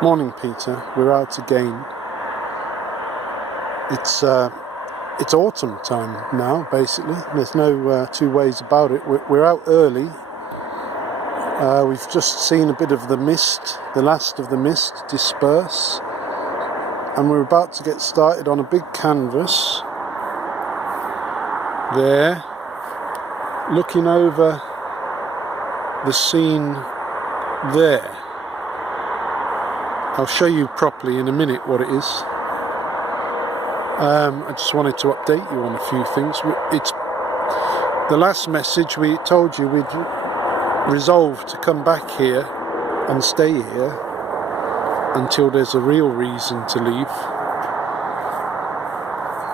Morning, Peter. We're out again. It's autumn time now, basically. There's no two ways about it. We're out early. We've just seen a bit of the mist, the last of the mist, disperse. And we're about to get started on a big canvas. There, looking over the scene there. I'll show you properly in a minute what it is. I just wanted to update you on a few things. It's the last message we told you we'd resolved to come back here and stay here until there's a real reason to leave.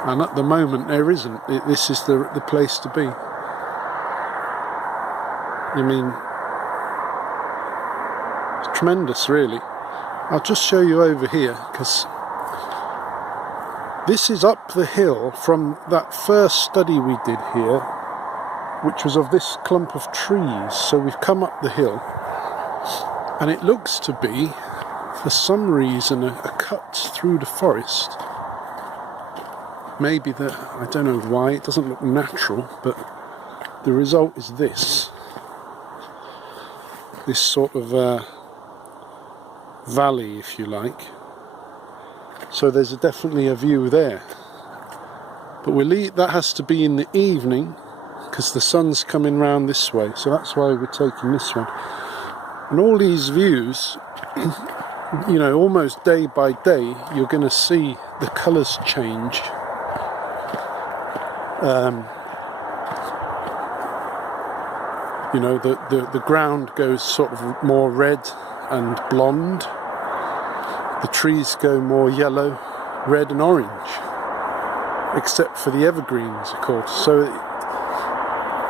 And at the moment there isn't. This is the place to be. I mean, it's tremendous, really. I'll just show you over here, because this is up the hill from that first study we did here, which was of this clump of trees. So we've come up the hill, and it looks to be, for some reason, a cut through the forest. Maybe I don't know why, it doesn't look natural, but the result is this sort of valley, if you like. So there's definitely a view there, but that has to be in the evening, because the sun's coming round this way, so that's why we're taking this one. And all these views, you know, almost day by day, you're going to see the colours change. You know, the ground goes sort of more red and blonde. The trees go more yellow, red and orange, except for the evergreens, of course. So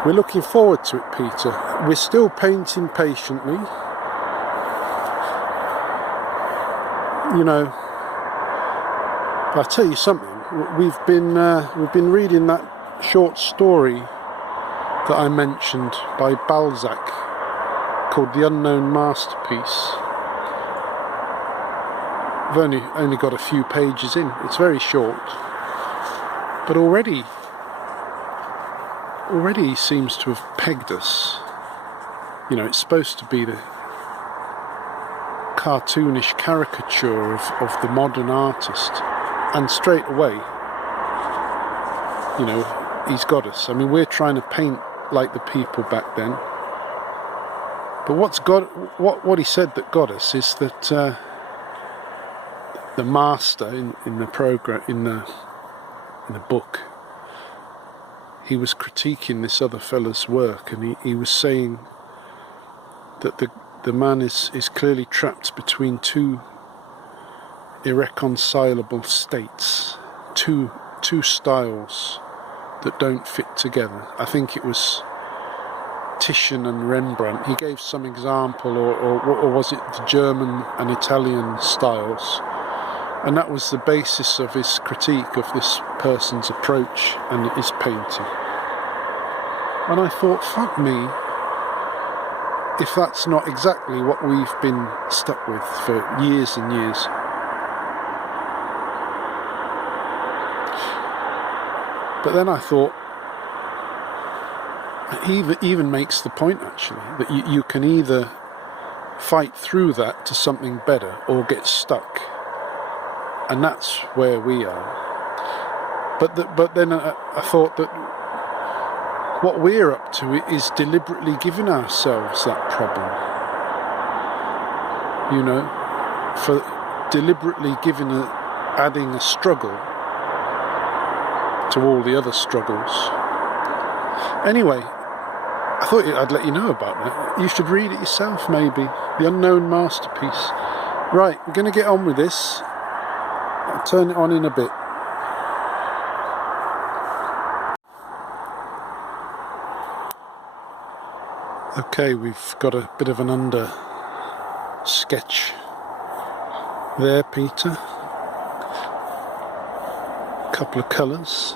we're looking forward to it, Peter. We're still painting patiently. You know, I'll tell you something. We've been reading that short story that I mentioned by Balzac, called The Unknown Masterpiece. I've only got a few pages in. It's very short, but already he seems to have pegged us. You know, it's supposed to be the cartoonish caricature of the modern artist, and straight away, you know, he's got us. I mean, we're trying to paint like the people back then. But what he said that got us is that the master in the program, in the book, he was critiquing this other fella's work, and he was saying that the man is clearly trapped between two irreconcilable states, two styles that don't fit together. I think it was Titian and Rembrandt. He gave some example, or was it the German and Italian styles? And that was the basis of his critique of this person's approach and his painting. And I thought, fuck me, if that's not exactly what we've been stuck with for years and years. But then I thought, he even makes the point, actually, that you can either fight through that to something better or get stuck. And that's where we are. But then I thought that what we're up to is deliberately giving ourselves that problem. You know, for deliberately adding a struggle to all the other struggles. Anyway, I thought I'd let you know about that. You should read it yourself, maybe. The Unknown Masterpiece. Right, we're going to get on with this. I'll turn it on in a bit. Okay, we've got a bit of an under sketch there, Peter. Couple of colours.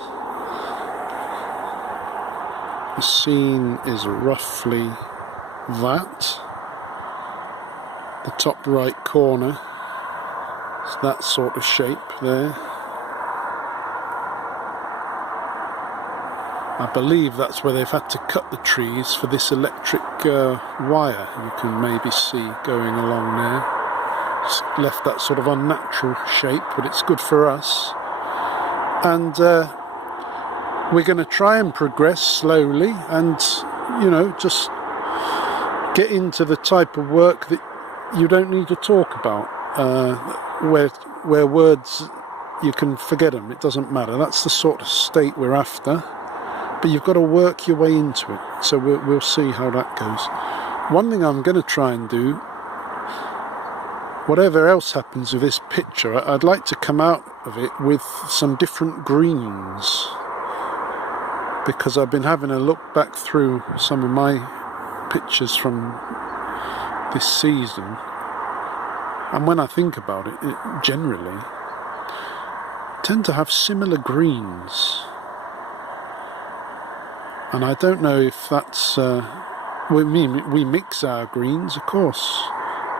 The scene is roughly that. The top right corner It's that sort of shape there. I believe that's where they've had to cut the trees for this electric wire you can maybe see going along there. It's left that sort of unnatural shape, but it's good for us. And we're going to try and progress slowly and, you know, just get into the type of work that you don't need to talk about, where words, you can forget them, it doesn't matter. That's the sort of state we're after. But you've got to work your way into it, so we'll see how that goes. One thing I'm going to try and do, whatever else happens with this picture, I'd like to come out of it with some different greens, because I've been having a look back through some of my pictures from this season, and when I think about it, generally tend to have similar greens. And I don't know if that's, we mix our greens, of course,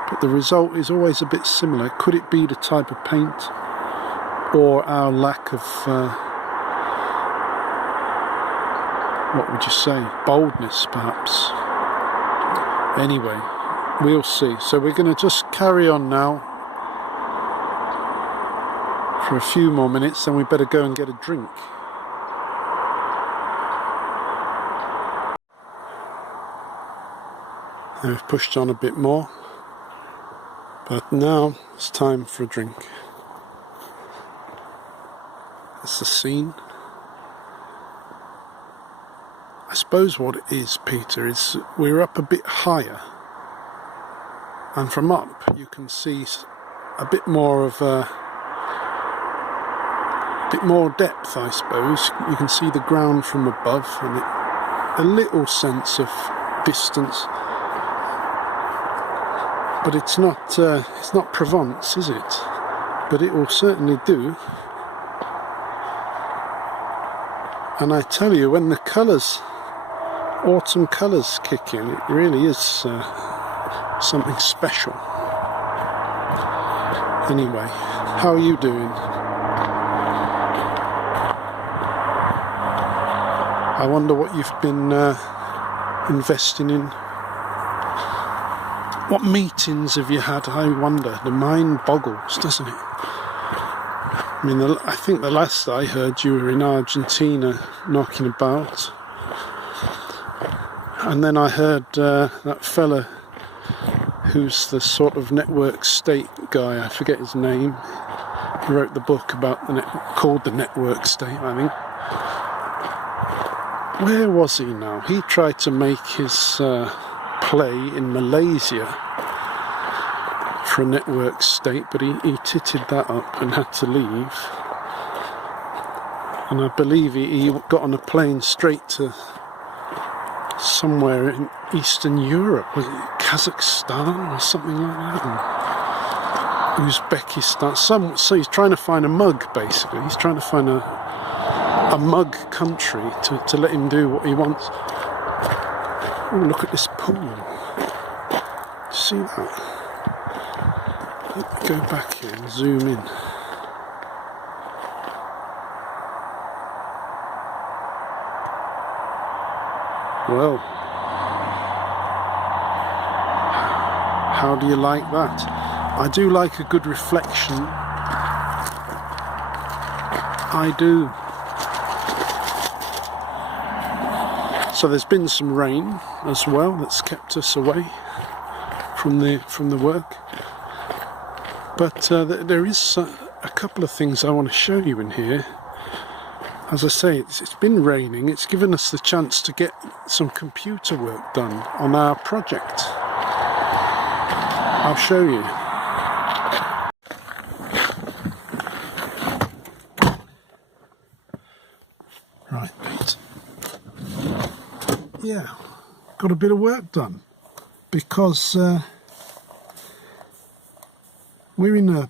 but the result is always a bit similar. Could it be the type of paint, or our lack of, what would you say, boldness perhaps? Anyway, we'll see. So we're going to just carry on now for a few more minutes, then we better go and get a drink. They've pushed on a bit more, but now it's time for a drink. That's the scene. I suppose what it is, Peter, is we're up a bit higher, and from up you can see a bit more of a bit more depth, I suppose. You can see the ground from above, and a little sense of distance. But it's not Provence, is it? But it will certainly do. And I tell you, when the colours, autumn colours kick in, it really is something special. Anyway, how are you doing? I wonder what you've been investing in. What meetings have you had? I wonder. The mind boggles, doesn't it? I mean, I think the last I heard you were in Argentina knocking about. And then I heard that fella who's the sort of network state guy, I forget his name. He wrote the book about called The Network State, I think. Where was he now? He tried to make his play in Malaysia for a network state, but he titted that up and had to leave. And I believe he got on a plane straight to somewhere in Eastern Europe, was it Kazakhstan or something like that, and Uzbekistan. So he's trying to find a mug, basically. He's trying to find a mug country to let him do what he wants. Oh, look at this pool. See that? Let me go back here and zoom in. Well, how do you like that? I do like a good reflection. I do. So there's been some rain as well that's kept us away from the work. But there is a couple of things I want to show you in here. As I say, it's been raining. It's given us the chance to get some computer work done on our project. I'll show you. Right, Pete. Yeah, got a bit of work done because we're in a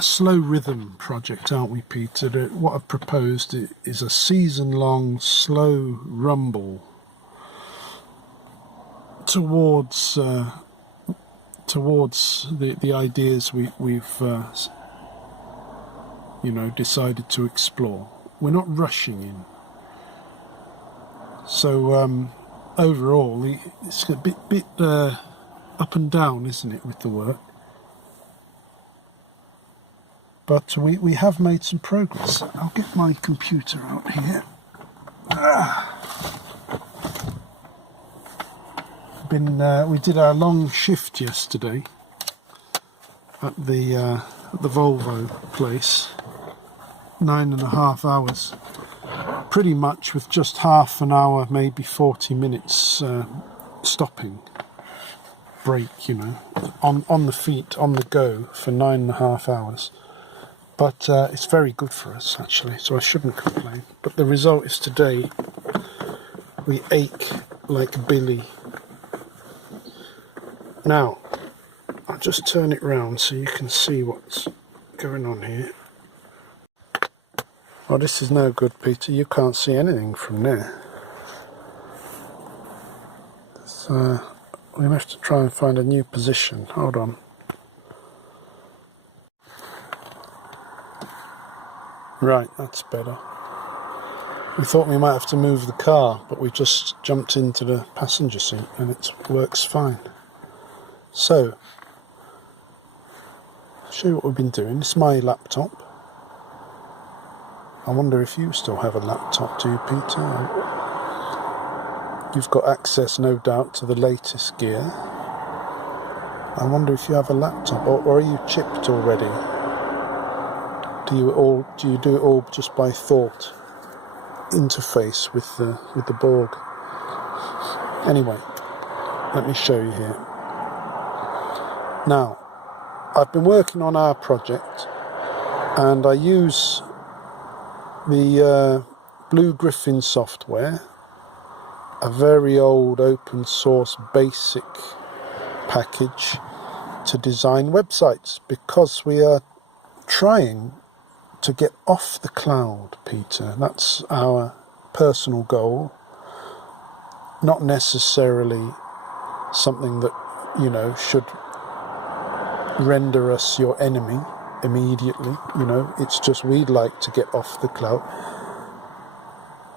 slow rhythm project, aren't we, Peter? What I've proposed is a season-long slow rumble towards the ideas we've decided to explore. We're not rushing in. So overall, it's a bit up and down, isn't it, with the work? But we have made some progress. I'll get my computer out here. We did our long shift yesterday at the Volvo place, 9.5 hours, pretty much with just half an hour, maybe 40 minutes stopping break, on the feet, on the go for 9.5 hours. But it's very good for us, actually, so I shouldn't complain. But the result is today we ache like Billy. Now, I'll just turn it round so you can see what's going on here. Oh, this is no good, Peter. You can't see anything from there. So we have to try and find a new position. Hold on. Right, that's better. We thought we might have to move the car, but we just jumped into the passenger seat and it works fine. So, I'll show you what we've been doing. This is my laptop. I wonder if you still have a laptop, do you, Peter? You've got access, no doubt, to the latest gear. I wonder if you have a laptop, or are you chipped already? Do you do it all just by thought interface with the Borg? Anyway, let me show you here. Now, I've been working on our project, and I use the Blue Griffin software, a very old open source basic package to design websites, because we are trying to get off the cloud, Peter. That's our personal goal, not necessarily something that should render us your enemy immediately. It's just we'd like to get off the cloud.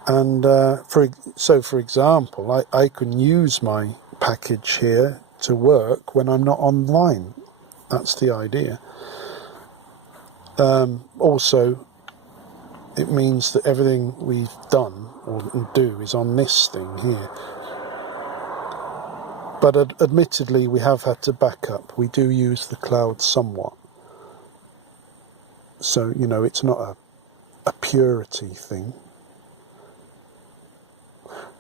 And for example, I can use my package here to work when I'm not online. That's the idea. Also, it means that everything we've done or do is on this thing here. But admittedly, we have had to back up. We do use the cloud somewhat. So, it's not a purity thing.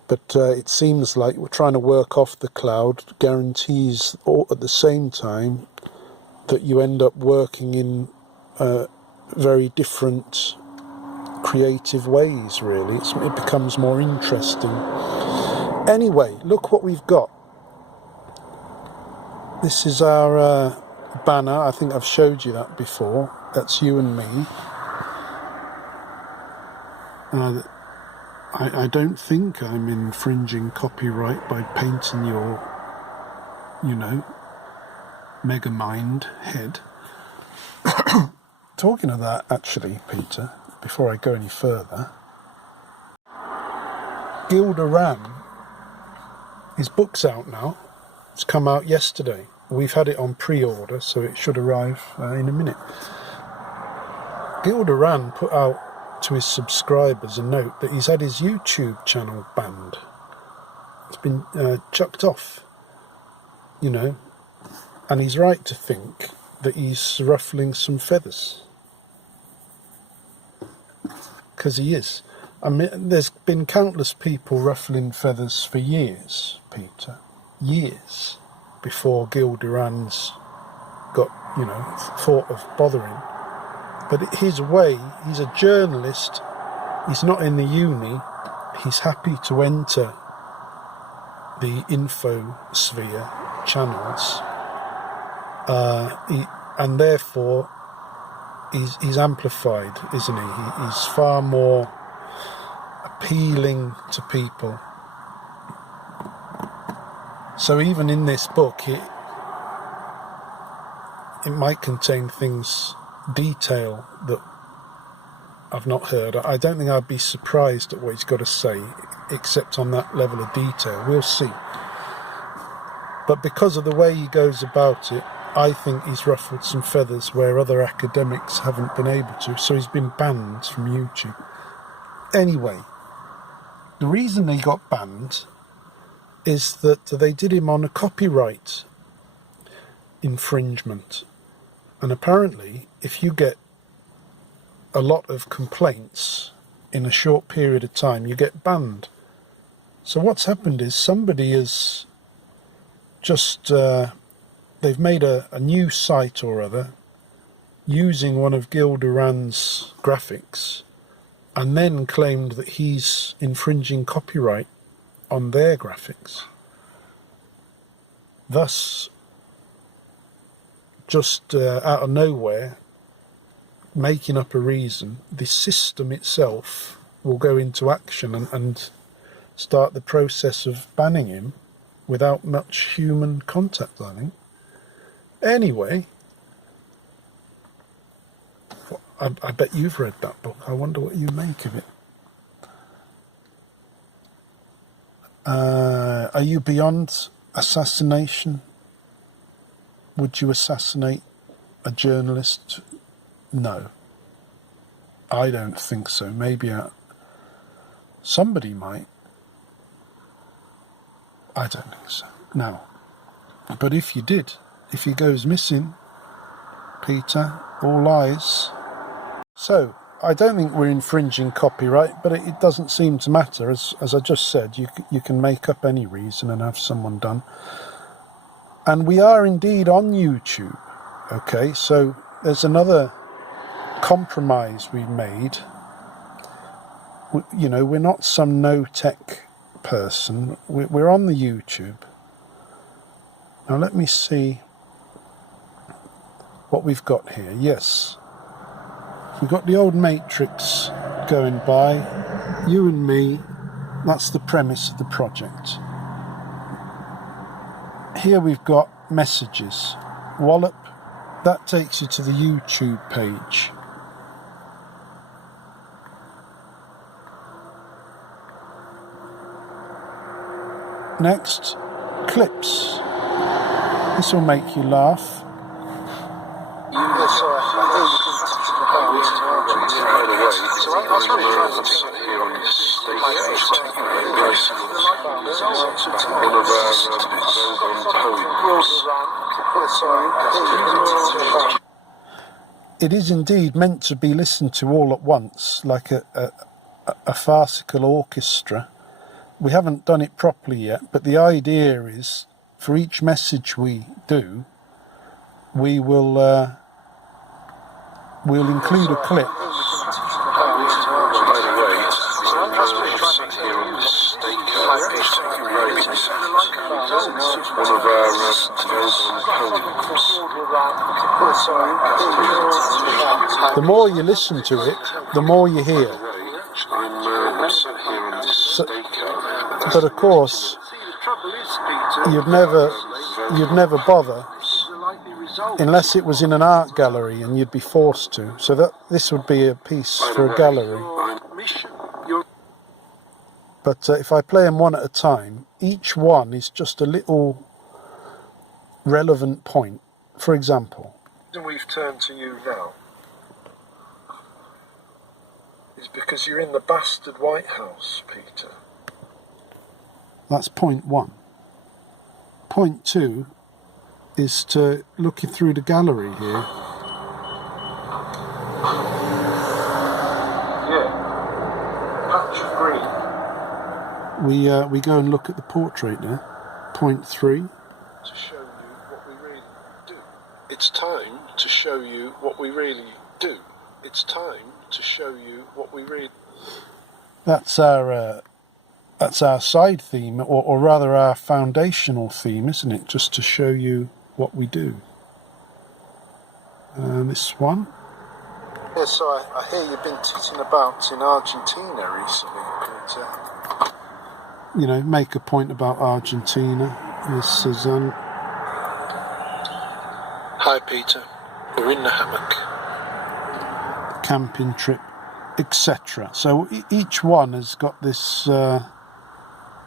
But it seems like we're trying to work off the cloud guarantees all at the same time that you end up working in very different creative ways, really. It becomes more interesting. Anyway, look what we've got. This is our banner. I think I've showed you that before. That's you and me. I don't think I'm infringing copyright by painting your, Megamind head. Talking of that, actually, Peter, before I go any further, Gilda Ram, his book's out now. It's come out yesterday. We've had it on pre-order, so it should arrive in a minute. Gilda Ram put out to his subscribers a note that he's had his YouTube channel banned. It's been chucked off, and he's right to think that he's ruffling some feathers. Because he is. I mean, there's been countless people ruffling feathers for years, Peter. Years before Gil Duran's got, thought of bothering. But his way, he's a journalist, he's not in the uni, he's happy to enter the infosphere channels, and therefore he's amplified, isn't he? He's far more appealing to people. So even in this book, it might contain detail that I've not heard. I don't think I'd be surprised at what he's got to say, except on that level of detail. We'll see. But because of the way he goes about it, I think he's ruffled some feathers where other academics haven't been able to, so he's been banned from YouTube. Anyway, the reason he got banned is that they did him on a copyright infringement. And apparently, if you get a lot of complaints in a short period of time, you get banned. So what's happened is somebody has just, they've made a new site or other using one of Gil Duran's graphics and then claimed that he's infringing copyright on their graphics. Thus, just out of nowhere, making up a reason, the system itself will go into action and start the process of banning him without much human contact, I think. Anyway, I bet you've read that book. I wonder what you make of it. Are you beyond assassination? Would you assassinate a journalist? No. I don't think so. Maybe somebody might. I don't think so. No. But if you did, if he goes missing, Peter, all lies. So, I don't think we're infringing copyright, but it doesn't seem to matter. As I just said, you can make up any reason and have someone done. And we are indeed on YouTube. Okay, so there's another compromise we made. You know, we're not some no-tech person. We're on the YouTube. Now let me see what we've got here. Yes. We've got the old Matrix going by. You and me. That's the premise of the project. Here we've got messages. Wallop. That takes you to the YouTube page. Next, clips. This will make you laugh. It is indeed meant to be listened to all at once, like a farcical orchestra. We haven't done it properly yet, but the idea is, for each message we do, we'll include a clip. The more you listen to it, the more you hear. But of course, you'd never bother unless it was in an art gallery and you'd be forced to. So that this would be a piece for a gallery. But if I play them one at a time, each one is just a little relevant point. For example, The reason we've turned to you now is because you're in the bastard White House, Peter. that's point one. Point two is to looking through the gallery here. Yeah. Patch of green. We go and look at the portrait now. Point three. To show you what we really do. It's time to show you what we really do. It's time to show you what we really. That's our side theme, or rather our foundational theme, isn't it? Just to show you what we do. This one. Yes, so I hear you've been titting about in Argentina recently, Peter. You know, make a point about Argentina. Here's Suzanne. Hi, Peter. We're in the hammock. Camping trip. etc. So each one has got this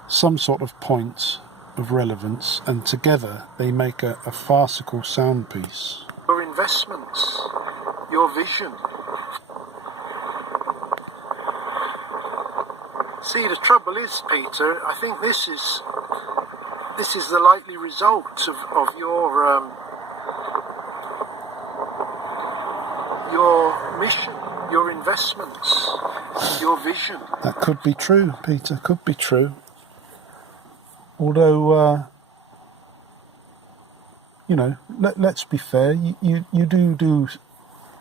some sort of point of relevance, and together they make a farcical sound piece. Your investments, your vision. See, the trouble is, Peter, I think this is the likely result of your mission, your investments, your vision. That could be true, Peter, could be true. Although, let's be fair, you do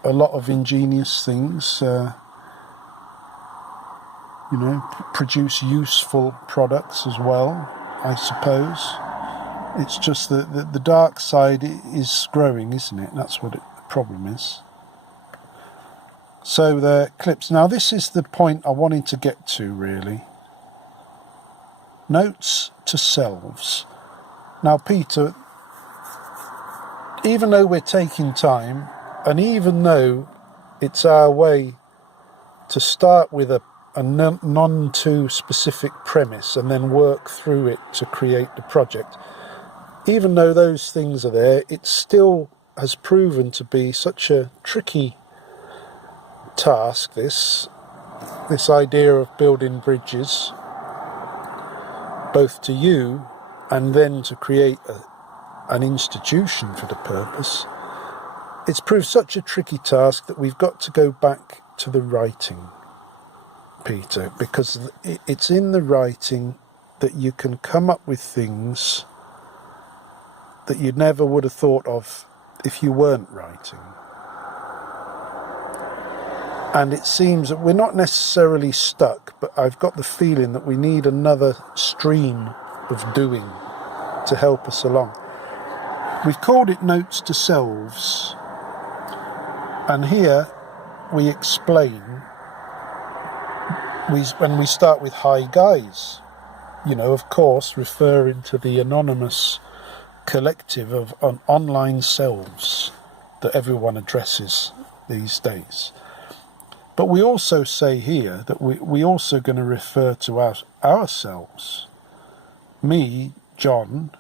a lot of ingenious things, produce useful products as well, I suppose. It's just that the dark side is growing, isn't it? That's what the problem is. So the clips. Now this is the point I wanted to get to, really. Notes to selves. Now, Peter, even though we're taking time, and even though it's our way to start with a non too specific premise and then work through it to create the project, even though those things are there, it still has proven to be such a tricky task, this idea of building bridges, both to you and then to create an institution for the purpose. It's proved such a tricky task that we've got to go back to the writing, Peter, because it's in the writing that you can come up with things that you never would have thought of if you weren't writing. And it seems that we're not necessarily stuck, but I've got the feeling that we need another stream of doing to help us along. We've called it Notes to Selves, and here we explain, when we start with Hi Guys, of course, referring to the anonymous collective of online selves that everyone addresses these days. But we also say here that we're also going to refer to ourselves, me, John,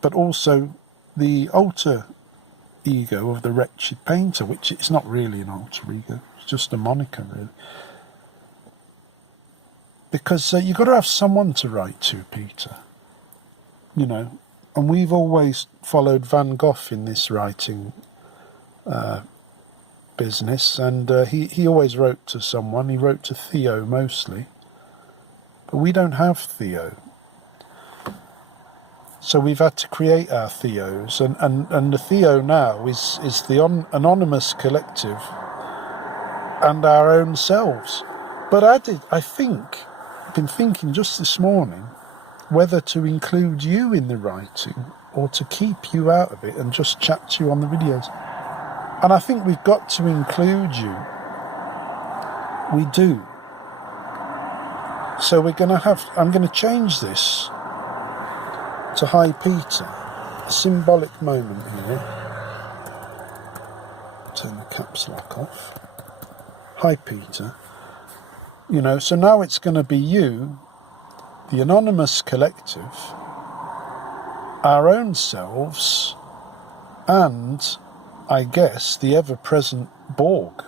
but also the alter ego of the Wretched Painter, which is not really an alter ego, it's just a moniker, really. Because you've got to have someone to write to, Peter, and we've always followed Van Gogh in this writing business, and he always wrote to someone. He wrote to Theo mostly, but we don't have Theo, so we've had to create our Theos, and the Theo now is the anonymous collective and our own selves. But I've been thinking just this morning whether to include you in the writing or to keep you out of it and just chat to you on the videos. And I think we've got to include you. We do. So I'm going to change this to Hi Peter. A symbolic moment here. Turn the caps lock off. Hi Peter. So now it's going to be you, the anonymous collective, our own selves, and I guess the ever-present Borg.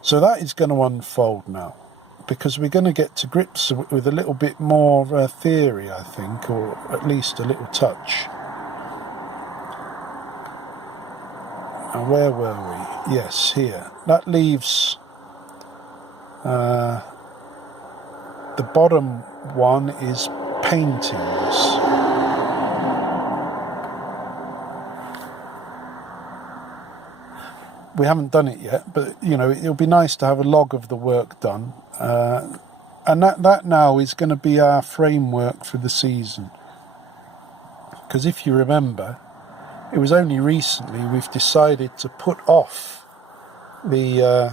So that is going to unfold now, because we're going to get to grips with a little bit more theory, I think, or at least a little touch. And where were we? Yes, here. That leaves the bottom one is paintings. We haven't done it yet, but it'll be nice to have a log of the work done, and that now is going to be our framework for the season. Because if you remember, it was only recently we've decided to put off the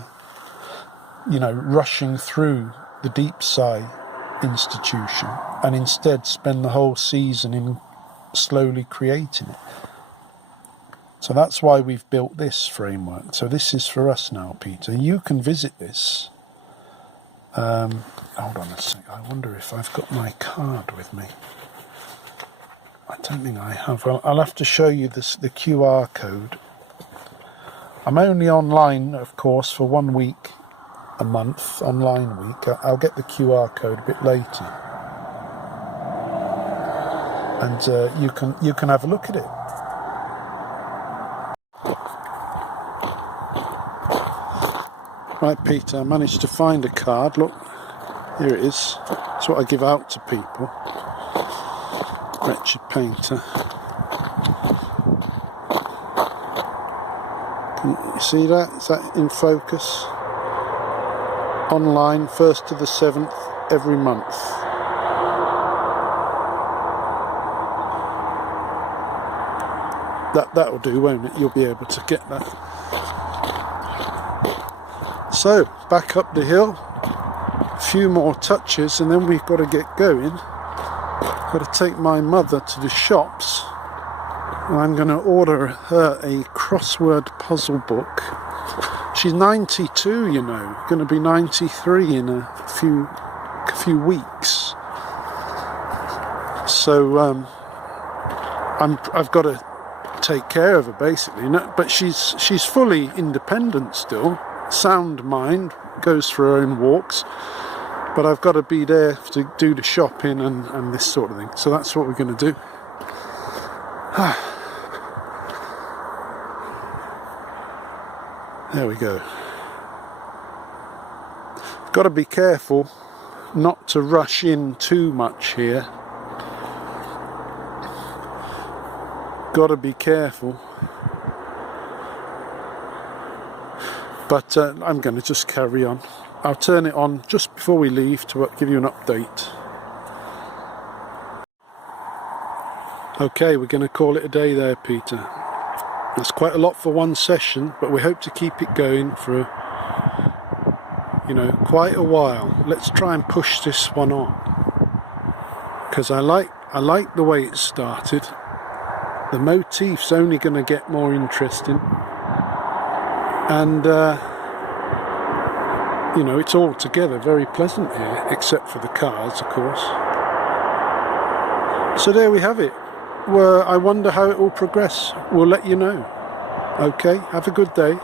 rushing through the Deep Sigh institution and instead spend the whole season in slowly creating it. So that's why we've built this framework. So this is for us now, Peter. You can visit this. Hold on a sec. I wonder if I've got my card with me. I don't think I have. I'll have to show you this, the QR code. I'm only online, of course, for 1 week a month, online week. I'll get the QR code a bit later. And you can have a look at it. Right, Peter, I managed to find a card. Look, here it is. It's what I give out to people. Wretched Painter. Can you see that? Is that in focus? Online, 1st to the 7th, every month. That'll do, won't it? You'll be able to get that. So, back up the hill, a few more touches and then we've got to get going. Got to take my mother to the shops and I'm going to order her a crossword puzzle book. She's 92, you know, going to be 93 in a few weeks. So I've got to take care of her basically, but she's fully independent still. Sound mind, goes for her own walks, but I've got to be there to do the shopping and this sort of thing. So that's what we're going to do. There we go. Got to be careful not to rush in too much here. Got to be careful. But I'm going to just carry on. I'll turn it on just before we leave to give you an update. Okay, we're going to call it a day there, Peter. That's quite a lot for one session, but we hope to keep it going for, quite a while. Let's try and push this one on, because I like the way it started. The motif's only going to get more interesting. And, it's all together very pleasant here, except for the cars, of course. So there we have it. Well, I wonder how it will progress. We'll let you know. Okay, have a good day.